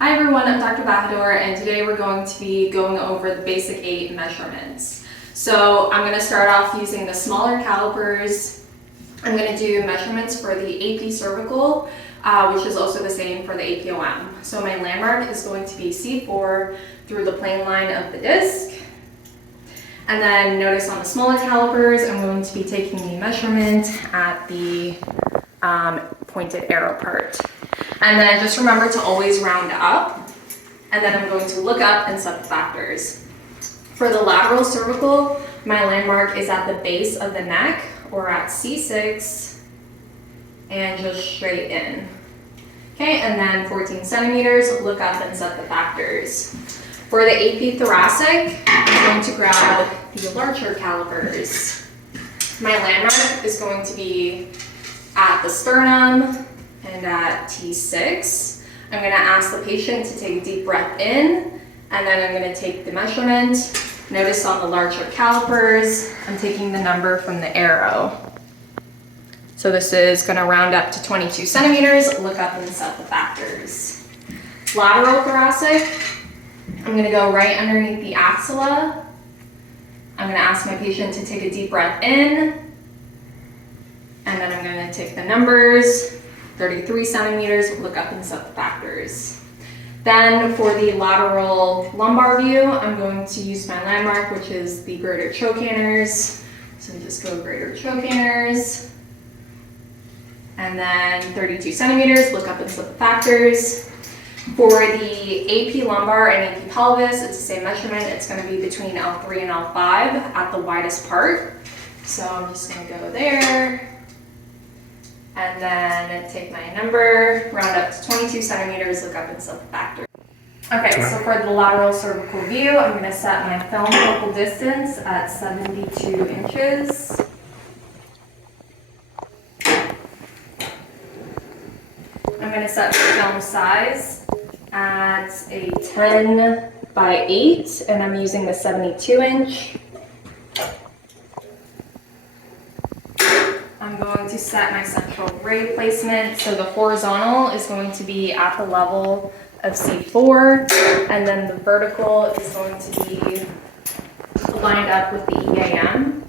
Hi everyone, I'm Dr. Bahador, and today we're going to be going over the basic 8 measurements. So I'm going to start off using the smaller calipers. I'm going to do measurements for the AP cervical, which is also the same for the APOM. So my landmark is going to be C4 through the plane line of the disc. And then notice on the smaller calipers, I'm going to be taking the measurement at the pointed arrow part. And then just remember to always round up. And then I'm going to look up and set the factors. For the lateral cervical, my landmark is at the base of the neck or at C6 and just straight in. Okay, and then 14 centimeters, look up and set the factors. For the AP thoracic, I'm going to grab the larger calipers. My landmark is going to be at the sternum and at T6. I'm going to ask the patient to take a deep breath in, and then I'm going to take the measurement. Notice on the larger calipers, I'm taking the number from the arrow. So this is going to round up to 22 centimeters, look up and set the factors. Lateral thoracic, I'm going to go right underneath the axilla. I'm going to ask my patient to take a deep breath in, and then I'm going to take the numbers, 33 centimeters, look up and set the factors. Then for the lateral lumbar view, I'm going to use my landmark, which is the greater trochanters. So we just go greater trochanters. And then 32 centimeters, look up and set the factors. For the AP lumbar and AP pelvis, it's the same measurement. It's going to be between L3 and L5 at the widest part. So I'm just going to go there. And then take my number, round up to 22 centimeters, look up and set the factor. Okay, so for the lateral cervical view, I'm going to set my film focal distance at 72 inches. I'm going to set the film size at a 10 by 8, and I'm using the 72 inch. I'm going to set my central ray placement. So the horizontal is going to be at the level of C4, and then the vertical is going to be lined up with the EAM.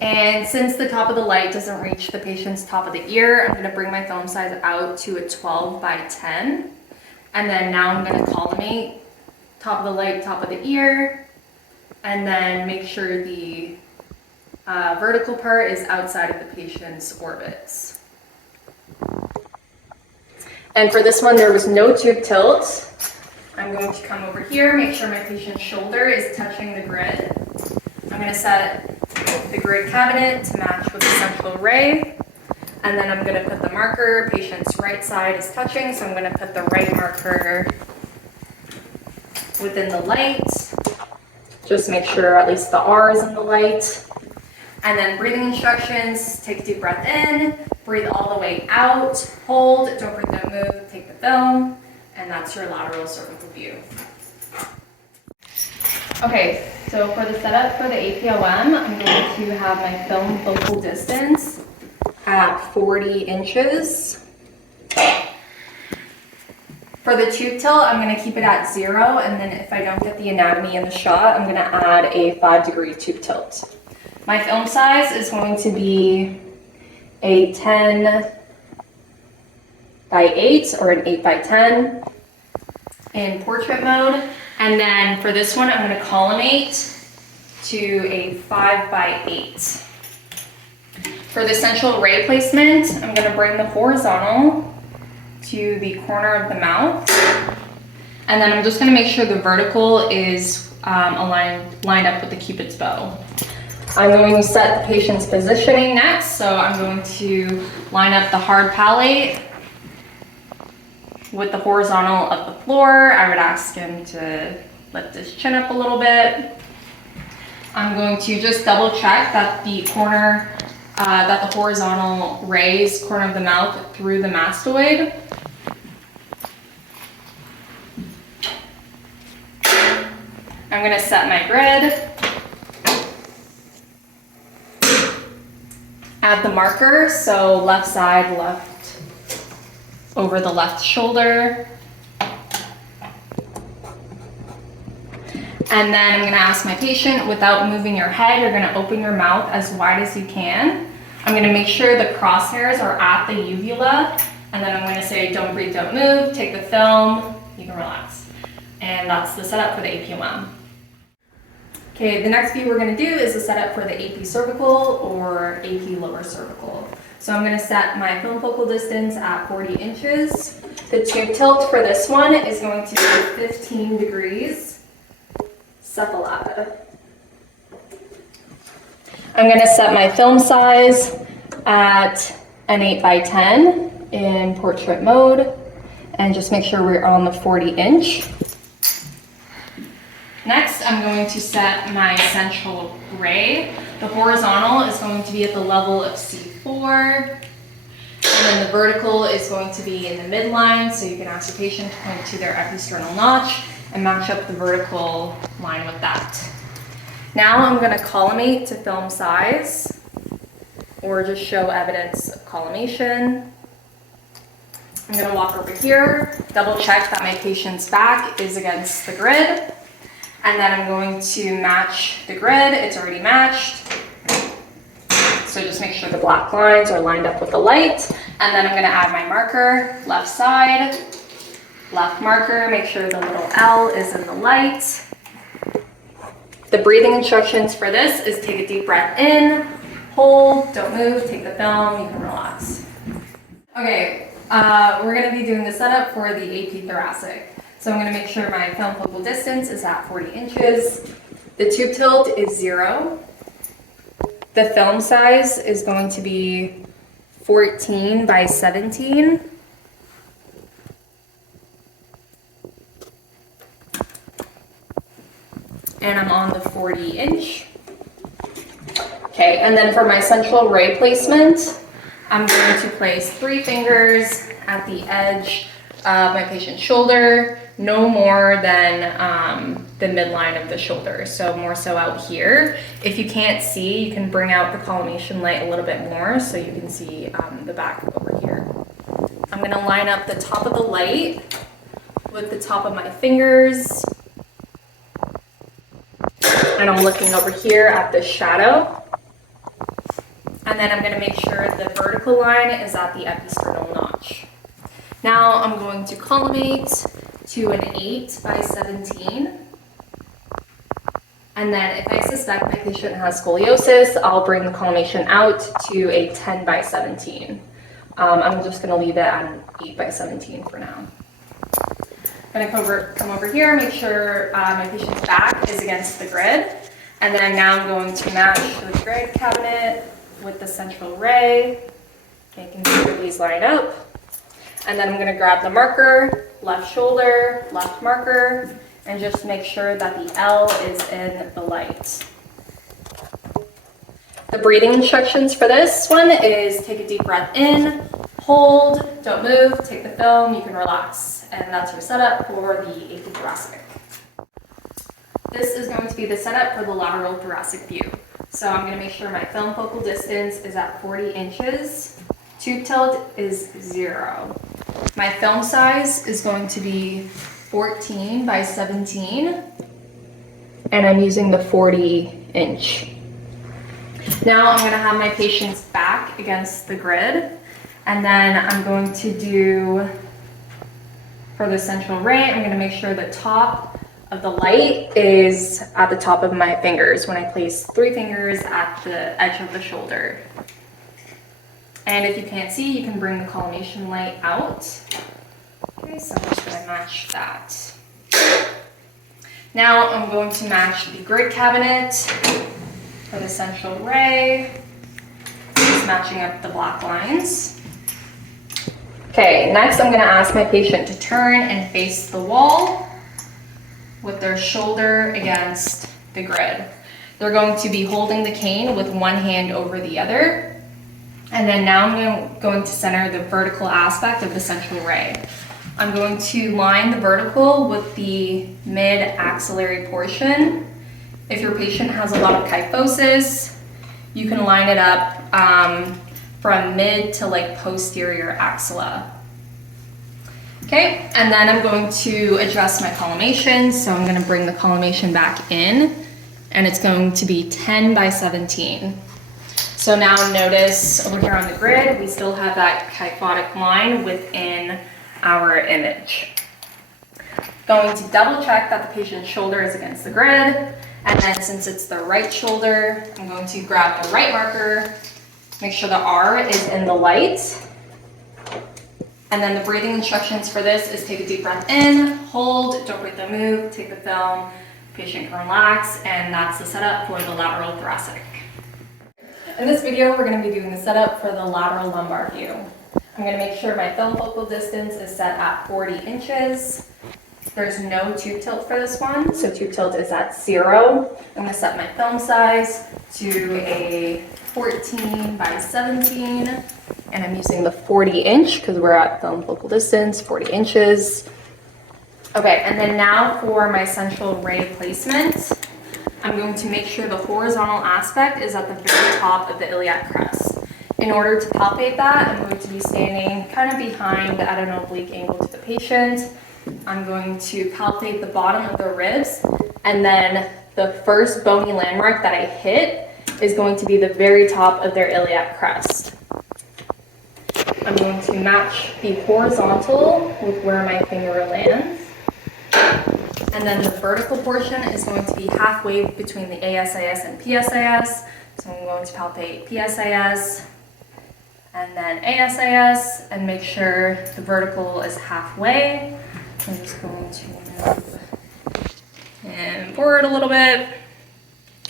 And since the top of the light doesn't reach the patient's top of the ear, I'm going to bring my film size out to a 12 by 10. And then now I'm going to collimate top of the light, top of the ear, and then make sure the vertical part is outside of the patient's orbits. And for this one, there was no tube tilt. I'm going to come over here, make sure my patient's shoulder is touching the grid. I'm going to set the grid cabinet to match with the central ray. And then I'm going to put the marker, patient's right side is touching, so I'm going to put the right marker within the light. Just make sure at least the R is in the light. And then breathing instructions, take a deep breath in, breathe all the way out, hold, don't breathe, don't move, take the film, and that's your lateral cervical view. Okay, so for the setup for the APOM, I'm going to have my film focal distance at 40 inches. For the tube tilt, I'm going to keep it at 0, and then if I don't get the anatomy in the shot, I'm going to add a 5-degree tube tilt. My film size is going to be a 10 by 8 or an 8 by 10 in portrait mode. And then for this one, I'm going to collimate to a 5 by 8. For the central ray placement, I'm going to bring the horizontal to the corner of the mouth, and then I'm just going to make sure the vertical is lined up with the Cupid's bow. I'm going to set the patient's positioning next, so I'm going to line up the hard palate with the horizontal of the floor. I would ask him to lift his chin up a little bit. I'm going to just double check that the corner, that the horizontal rays corner of the mouth through the mastoid. I'm going to set my grid. Add the marker, so left side, left over the left shoulder. And then I'm gonna ask my patient, without moving your head, you're gonna open your mouth as wide as you can. I'm gonna make sure the crosshairs are at the uvula, and then I'm gonna say, don't breathe, don't move, take the film, you can relax. And that's the setup for the APOM. Okay, the next view we're gonna do is the setup for the AP cervical or AP lower cervical. So I'm gonna set my film focal distance at 40 inches. The tube tilt for this one is going to be 15 degrees. Cephalad. I'm going to set my film size at an 8x10 in portrait mode and just make sure we're on the 40-inch. Next, I'm going to set my central ray. The horizontal is going to be at the level of C4, and then the vertical is going to be in the midline, so you can ask the patient to point to their episternal notch and match up the vertical line with that. Now I'm going to collimate to film size, or just show evidence of collimation. I'm going to walk over here, double check that my patient's back is against the grid, and then I'm going to match the grid. It's already matched. So just make sure the black lines are lined up with the light, and then I'm going to add my marker, left side, left marker, make sure the little L is in the light. The breathing instructions for this is take a deep breath in, hold, don't move, take the film, you can relax. Okay, we're gonna be doing the setup for the AP thoracic. So I'm gonna make sure my film focal distance is at 40 inches. The tube tilt is 0. The film size is going to be 14 by 17. And I'm on the 40-inch. Okay, and then for my central ray placement, I'm going to place 3 fingers at the edge of my patient's shoulder, no more than the midline of the shoulder, so more so out here. If you can't see, you can bring out the collimation light a little bit more so you can see the back over here. I'm gonna line up the top of the light with the top of my fingers. And I'm looking over here at the shadow. And then I'm going to make sure the vertical line is at the episternal notch. Now I'm going to collimate to an 8 by 17. And then if I suspect my patient has scoliosis, I'll bring the collimation out to a 10 by 17. I'm just going to leave it at an 8 by 17 for now. I'm going to come over here, make sure my patient's back is against the grid. And then now I'm going to match the grid cabinet with the central ray, making sure these line up. And then I'm going to grab the marker, left shoulder, left marker, and just make sure that the L is in the light. The breathing instructions for this one is take a deep breath in, hold, don't move, take the film, you can relax. And that's your setup for the AP thoracic. This is going to be the setup for the lateral thoracic view. So I'm going to make sure my film focal distance is at 40 inches. Tube tilt is 0. My film size is going to be 14 by 17. And I'm using the 40-inch. Now I'm going to have my patient's back against the grid. And then I'm going to do, for the central ray, I'm going to make sure the top of the light is at the top of my fingers when I place 3 fingers at the edge of the shoulder. And if you can't see, you can bring the collimation light out. Okay, so I'm just going to match that. Now I'm going to match the grid cabinet for the central ray, just matching up the black lines. Okay, next I'm going to ask my patient to turn and face the wall with their shoulder against the grid. They're going to be holding the cane with one hand over the other. And then now I'm going to center the vertical aspect of the central ray. I'm going to line the vertical with the mid-axillary portion. If your patient has a lot of kyphosis, you can line it up from mid to like posterior axilla. Okay, and then I'm going to adjust my collimation. So I'm going to bring the collimation back in, and it's going to be 10 by 17. So now notice over here on the grid, we still have that kyphotic line within our image. Going to double check that the patient's shoulder is against the grid. And then since it's the right shoulder, I'm going to grab the right marker, make sure the R is in the light. And then the breathing instructions for this is take a deep breath in, hold, don't breathe, don't move, take the film, patient can relax, and that's the setup for the lateral thoracic. In this video, we're going to be doing the setup for the lateral lumbar view. I'm going to make sure my film focal distance is set at 40 inches. There's no tube tilt for this one, so tube tilt is at 0. I'm going to set my film size to a 14 by 17, and I'm using the 40 inch because we're at film focal distance, 40 inches. Okay, and then now for my central ray placement, I'm going to make sure the horizontal aspect is at the very top of the iliac crest. In order to palpate that, I'm going to be standing kind of behind at an oblique angle to the patient. I'm going to palpate the bottom of the ribs, and then the first bony landmark that I hit is going to be the very top of their iliac crest. I'm going to match the horizontal with where my finger lands. And then the vertical portion is going to be halfway between the ASIS and PSIS. So I'm going to palpate PSIS and then ASIS and make sure the vertical is halfway. I'm just going to move and forward a little bit.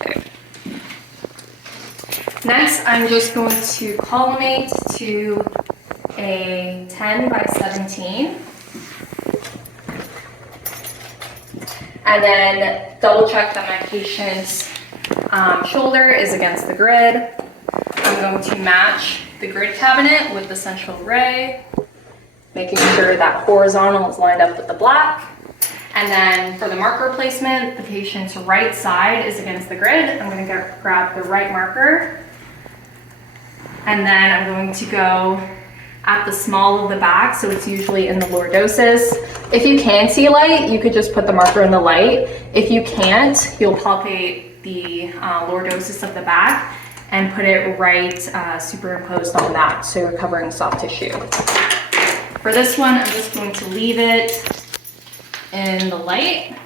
Okay. Next, I'm just going to collimate to a 10 by 17. And then double check that my patient's shoulder is against the grid. I'm going to match the grid cabinet with the central ray, making sure that horizontal is lined up with the black. And then for the marker placement, the patient's right side is against the grid. I'm going to grab the right marker. And then I'm going to go at the small of the back, so it's usually in the lordosis. If you can see light, you could just put the marker in the light. If you can't, you'll palpate the lordosis of the back and put it right superimposed on that, so you're covering soft tissue. For this one, I'm just going to leave it in the light.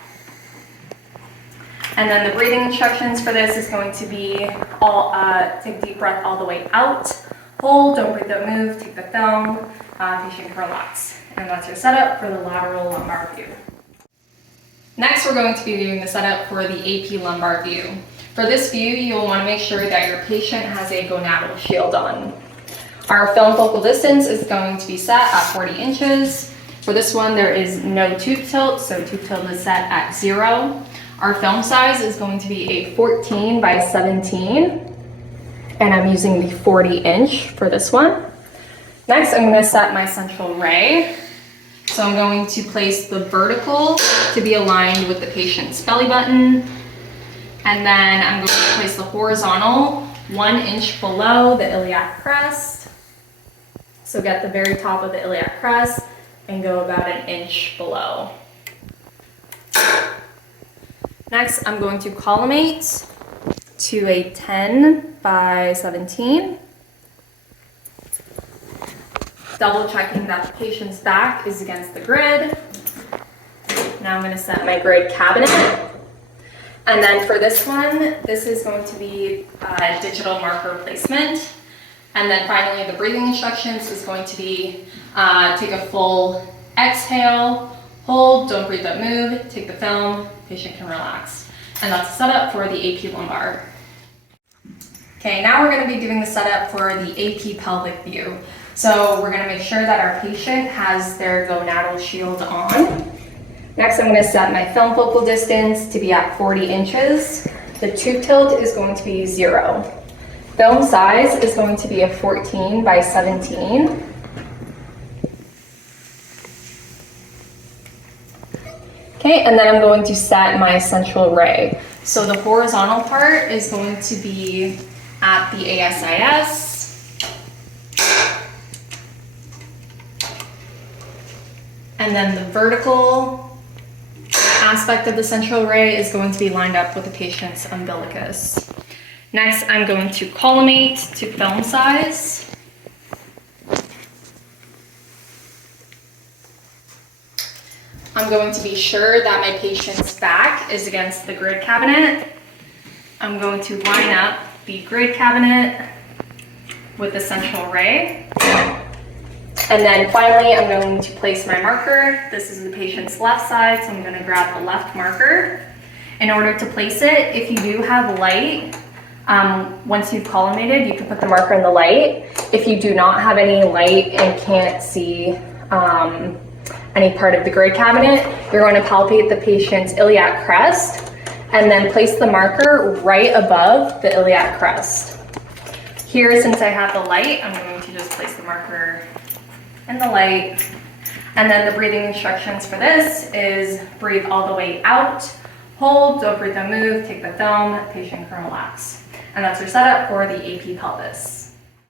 And then the breathing instructions for this is going to be take a deep breath all the way out, hold, don't breathe, don't move, take the film, patient can relax. And that's your setup for the lateral lumbar view. Next, we're going to be doing the setup for the AP lumbar view. For this view, you'll want to make sure that your patient has a gonadal shield on. Our film focal distance is going to be set at 40 inches. For this one, there is no tube tilt, so tube tilt is set at 0. Our film size is going to be a 14 by 17, and I'm using the 40 inch for this one. Next, I'm going to set my central ray. So I'm going to place the vertical to be aligned with the patient's belly button, and then I'm going to place the horizontal 1 inch below the iliac crest. So get the very top of the iliac crest and go about 1 inch below. Next, I'm going to collimate to a 10 by 17. Double checking that the patient's back is against the grid. Now I'm going to set my grid cabinet. And then for this one, this is going to be digital marker placement. And then finally, the breathing instructions is going to be take a full exhale, hold, don't breathe, don't move, take the film, patient can relax. And that's the setup for the AP lumbar. Okay, now we're going to be doing the setup for the AP pelvic view. So we're going to make sure that our patient has their gonadal shield on. Next, I'm going to set my film focal distance to be at 40 inches. The tube tilt is going to be 0. Film size is going to be a 14 by 17. Okay, and then I'm going to set my central ray. So the horizontal part is going to be at the ASIS. And then the vertical aspect of the central ray is going to be lined up with the patient's umbilicus. Next, I'm going to collimate to film size. I'm going to be sure that my patient's back is against the grid cabinet. I'm going to line up the grid cabinet with the central ray. And then finally, I'm going to place my marker. This is the patient's left side, so I'm going to grab the left marker. In order to place it, if you do have light, once you've collimated, you can put the marker in the light. If you do not have any light and can't see any part of the grid cabinet, you're going to palpate the patient's iliac crest and then place the marker right above the iliac crest. Here, since I have the light, I'm going to just place the marker in the light. And then the breathing instructions for this is breathe all the way out, hold, don't breathe, don't move, take the film, patient can relax. And that's your setup for the AP pelvis.